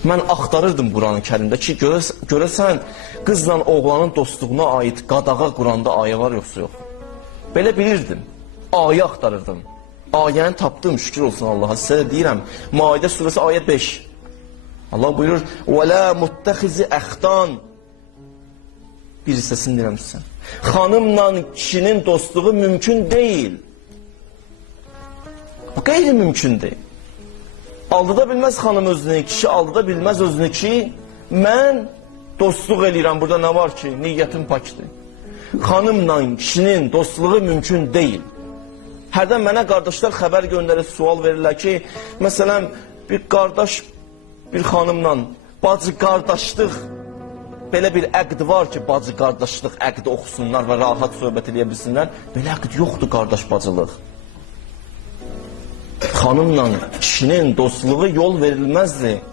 Mən axtarırdım Quran-ı Kərimdə ki, görəs görəsən qızla oğlanın dostluğuna aid qadağa Quranda ayə var yoxsa yox. Belə bilirdim. Ayə axtarırdım. Ayəni tapdım, şükür olsun Allaha. Sizə deyirəm, Maidə surəsi ayə 5. Allah buyurur: "Və la muttaxizi əxtan" bir hissəsini deyirəm sizə. Xanımla kişinin dostluğu mümkün deyil. Bu qeyri mümkün deyil. Aldıda bilməz xanım özünü, kişi aldıda bilməz özünü ki, mən dostluq eləyirəm, burada nə var ki, niyyətim pakdır. Xanımla kişinin dostluğu mümkün deyil. Hərdən mənə qardaşlar xəbər göndərir, sual verirlər ki, məsələn, bir qardaş bir xanımla bacı qardaşlıq belə bir əqd var ki, bacı qardaşlıq əqdi oxusunlar və rahat söhbət eləyə bilsinlər. Belə əqd yoxdur qardaş bacılıq. Xanımla kişinin dostluğu yol verilməzdi.